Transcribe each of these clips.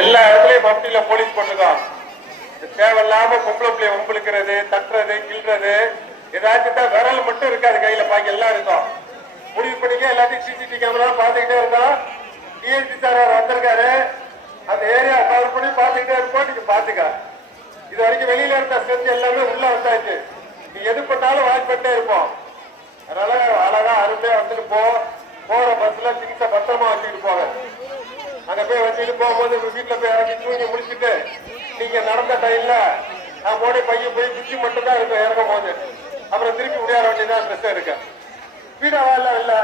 எல்லா இடத்துலயும் மம்டியில போலீஸ் போட்டுருக்கோம் தேவையில்லாம பொம்பளை பிள்ளைய ஒம்பளுக்கிறது தட்டுறது கிள்றது. ஏதாச்சும் தான் விரல் மட்டும் இருக்காது கையில பாக்கி எல்லாம் இருக்கும். முடிவு பண்ணிக்க எல்லாத்தையும் சிசிடிவி கேமரா பாத்துக்கிட்டே இருக்கோம் டிஎஸ்பி சார் அவர் வந்திருக்காரு. அந்த ஏரியா கவர் பண்ணி பாத்துக்கிட்டே இருப்போம். நீங்க பாத்துக்க இது வரைக்கும் வெளியில இருந்த ஸ்ட்ரென்த் எல்லாமே உள்ள வந்தாச்சு. நீ எது பண்ணாலும் வாட்ச் பண்ணிட்டே இருப்போம். அதனால அழகா அருமையா வந்துட்டு போ. அங்க போய் வச்சுட்டு போகும்போது உங்க வீட்டுல போய் இறங்கி தூங்கி முடிச்சுட்டு நீங்க நடந்த டைம்ல நான் போடி பையன் போய் குச்சி மட்டும் தான் இருக்கும் இறங்கும் போது அப்புறம் திருப்பி முடியாத வேண்டியதான் ட்ரெஸ் இருக்கு. வீடாவா இல்ல இல்ல.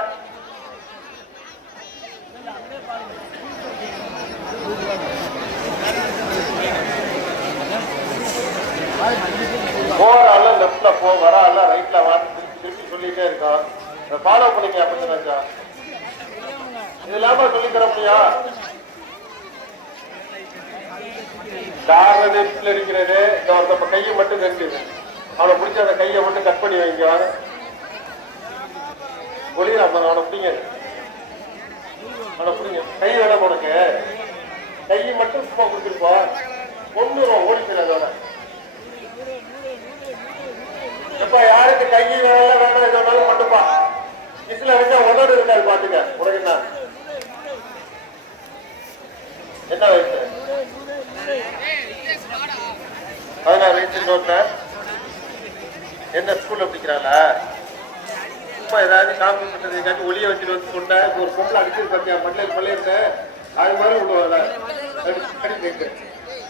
போறால லெப்ட்ல போ வரால ரைட்ல வா திருப்பி திருப்பி சொல்லிட்டே இருக்கோம் ஃபாலோ பண்ணிக்க அப்படின்னு நினைச்சா இது இல்லாம சொல்லி தர முடியும் இருக்கிறது. இந்த ஒருத்தப்ப கையை மட்டும் தெரிஞ்சுது அவனை பிடிச்ச அந்த கையை மட்டும் கட் பண்ணி வைங்க. ஒளியா அவனை பிடிங்க. அவனை பிடிங்க. கை வேணாம் உனக்கு கை மட்டும் சும்மா கொடுத்துருப்பா. ரூபா ஓடி போயிடாத இப்ப யாருக்கு கை வேலை வேணும் சொன்னாலும் மட்டும்பா கிஸ்ல வச்சா உதடு இருக்காது பாத்துக்க. உனக்கு என்ன? என்ன வயசு? பதினாறு வயசு சொன்ன என்ன ஸ்கூலில் படிக்கிறாளா சும்மா ஏதாவது காப்பி பண்றது ஏதாச்சும் ஒளிய வச்சுட்டு வந்து கொண்டேன் ஒரு பொம்பளை அடிச்சு பார்த்தியா மண்ணில் பள்ளியிருந்த அது மாதிரி விடுவாங்க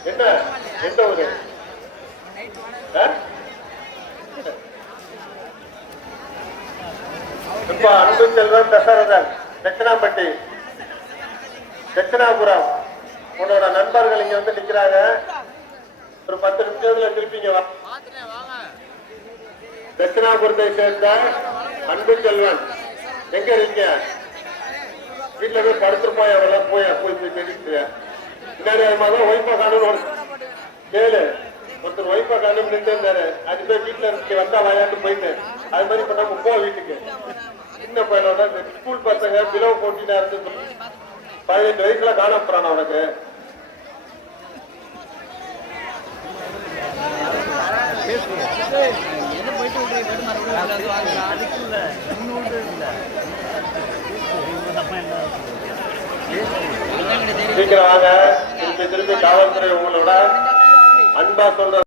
என்ன? எந்த ஒரு ஆ? அன்பு செல்வன் தசரதன் தட்சிணாம்பட்டி தட்சிணாபுரம் உன்னோட நண்பர்கள் இங்க வந்து நிக்கிறாங்க. ஒரு பத்து நிமிஷத்துல திருப்பிங்க வா. தட்சிணாபுரத்தை சேர்ந்த அன்பு செல்வன். எங்க இருக்கீங்க? வீட்டுல போய் படுத்துருப்போம் அவெல்லாம் போய் போய் போய் தெரிவிச்சு பின்னாடி அது மாதிரி ஒய்ஃபா காணும் கேளு. ஒருத்தர் ஒய்ஃபா காணும் நின்று இருந்தாரு. அது போய் வீட்டுல இருக்கு வந்தா விளையாண்டு போயிட்டு. அது மாதிரி இப்ப நம்ம போ வீட்டுக்கு. சின்ன பையனோட இந்த ஸ்கூல் பசங்க பிலோ போட்டினா இருந்து பதினெட்டு வயசுல காணாம போறான் அவனுக்கு என்ன போயிட்டு விட்றீங்க போயிட்டு மறுபடியும் வந்து வாங்க அதுக்கு இல்லை இன்னும் இல்லை சீக்கிரம் சீக்கிரமாக திருப்பி திருப்பி காவல்துறை உங்களோட அன்பா சொல்ற